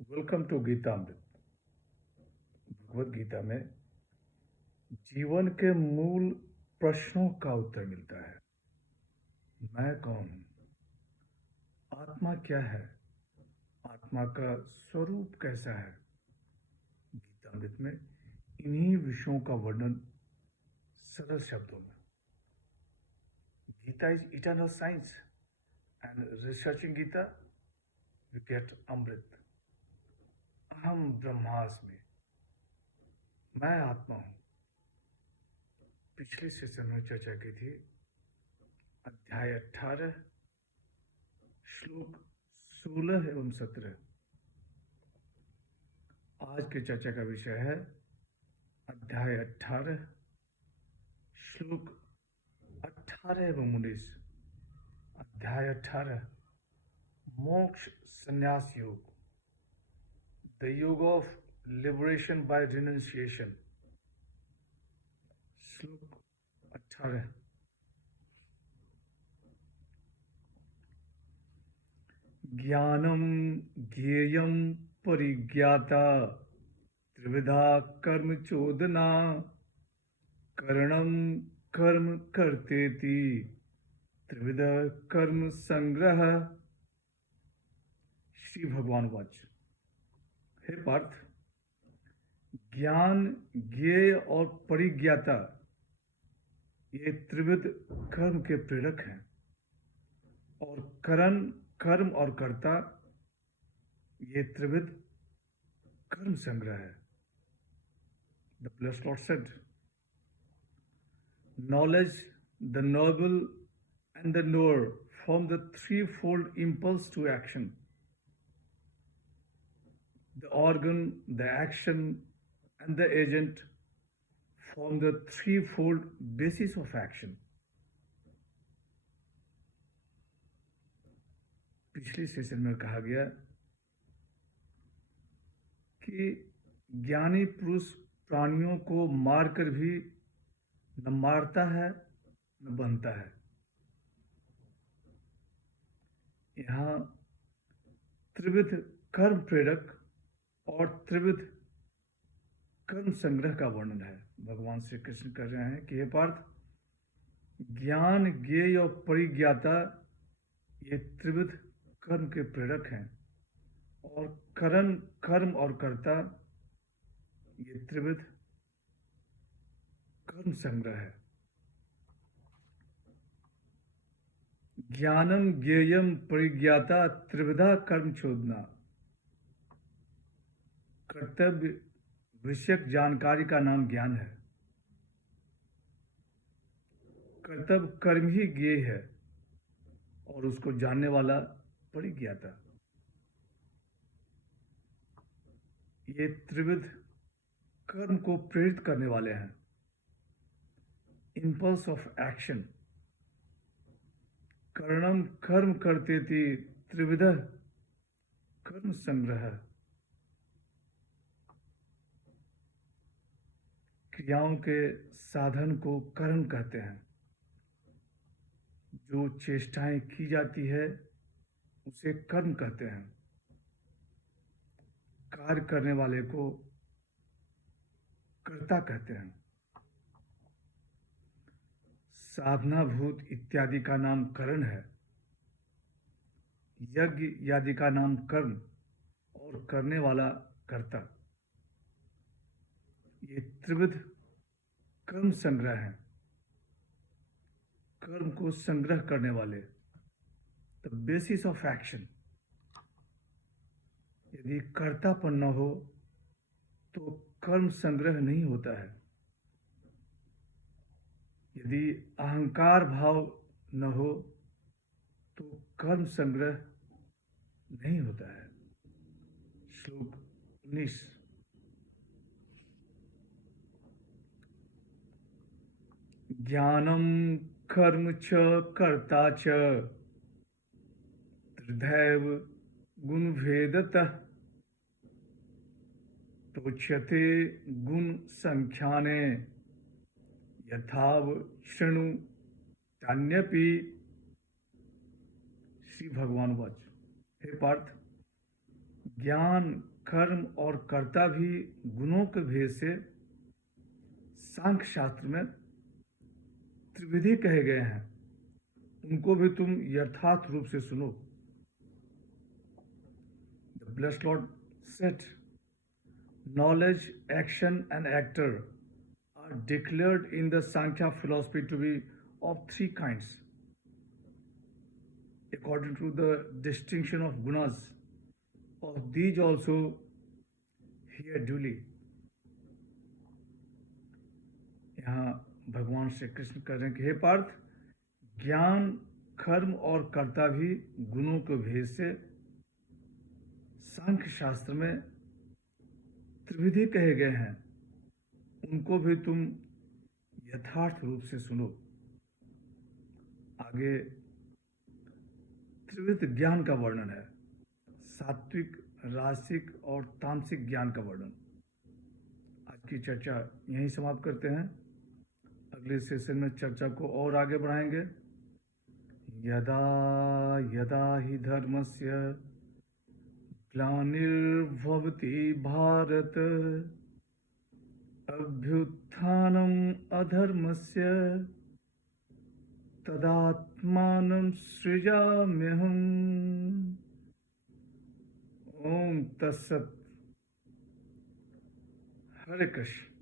Welcome to Geetamrit. Bhagavad Gita में जीवन के मूल प्रश्नों का उत्तर मिलता है। मैं कौन हूं? आत्मा क्या है? आत्मा का स्वरूप कैसा है? गीतामृत में इन्हीं विषयों का वर्णन सरल शब्दों में। Gita is eternal science and researching Gita we get amrit. अहम ब्रह्मास्मि, मैं आत्मा हूं। पिछले सेशन में चर्चा की थी अध्याय 18 श्लोक 16 एवं 17। आज की चर्चा का विषय है अध्याय 18 श्लोक 18 एवं 19। अध्याय 18 मोक्ष संन्यास योग, द योग ऑफ लिबरेशन बाय रिनंसिएशन। श्लोक 18। ज्ञानम ज्ञेयम परिज्ञाता त्रिविधा कर्म चोदना करणम कर्म कर्तेति त्रिविध कर्म संग्रह। श्री भगवान वाच। हे पार्थ, ज्ञान, ज्ञेय और परिज्ञाता ये त्रिविध कर्म के प्रेरक हैं, और करण, कर्म और कर्ता ये त्रिविध कर्म संग्रह है। The blessed Lord said, knowledge, the noble and the knower form the threefold impulse to action. The organ, the action, and the agent form the threefold basis of action. पिछले सेशन में कहा गया कि ज्ञानी पुरुष प्राणियों को मारकर भी न मारता है न बनता है। यहाँ त्रिविध कर्म प्रेरक और त्रिविध कर्म संग्रह का वर्णन है। भगवान श्री कृष्ण कर रहे हैं कि हे पार्थ, ज्ञान, ज्ञेय और परिज्ञाता ये त्रिविध कर्म के प्रेरक हैं, और करण, कर्म और कर्ता ये त्रिविध कर्म संग्रह है। ज्ञानम ज्ञेयम परिज्ञाता त्रिविधा कर्म चोदना। कर्तव्य विषयक जानकारी का नाम ज्ञान है। कर्तव्य कर्म ही ज्ञेय है और उसको जानने वाला परिज्ञाता। ये त्रिविध कर्म को प्रेरित करने वाले हैं। Impulse of action. कर्णम कर्म करते थी त्रिविध कर्म संग्रह। क्रियाओं के साधन को कर्म कहते हैं। जो चेष्टाएं की जाती है उसे कर्म कहते हैं। कार्य करने वाले को कर्ता कहते हैं। साधना भूत इत्यादि का नाम करण है। यज्ञ आदि का नाम कर्म और करने वाला कर्ता। ये त्रिविध कर्म संग्रह हैं। कर्म को संग्रह करने वाले, द बेसिस ऑफ एक्शन। यदि कर्तापन न हो तो कर्म संग्रह नहीं होता है। यदि अहंकार भाव न हो तो कर्म संग्रह नहीं होता है। श्लोक 19। ज्ञानम कर्म च कर्ता च त्रिधैव गुण भेदतः प्रोच्यते गुण संख्याने यथाव शृणु तान्यपि। श्री भगवान वाच। हे पार्थ, ज्ञान, कर्म और कर्ता भी गुणों के भेद से सांख्य शास्त्र में त्रिविधि कहे गए हैं, उनको भी तुम यथार्थ रूप से सुनो। The blessed Lord said, knowledge, action, and actor are declared in the Sankhya philosophy to be of three kinds, according to the distinction of gunas. Of these also hear duly. यहाँ भगवान श्री कृष्ण कह रहे हैं कि हे पार्थ, ज्ञान, कर्म और कर्ता भी गुणों के भेद से सांख्य शास्त्र में त्रिविधि कहे गए हैं, उनको भी तुम यथार्थ रूप से सुनो। आगे त्रिविध ज्ञान का वर्णन है, सात्विक, राजसिक और तामसिक ज्ञान का वर्णन। आज की चर्चा यहीं समाप्त करते हैं। अगले सेशन में चर्चा को और आगे बढ़ाएंगे। यदा यदा हि धर्मस्य ग्लानिर्भवति भारत, अभ्युत्थानम् अधर्मस्य तदात्मानं सृजाम्यहम्। ओम तत्सत। हरे कृष्ण।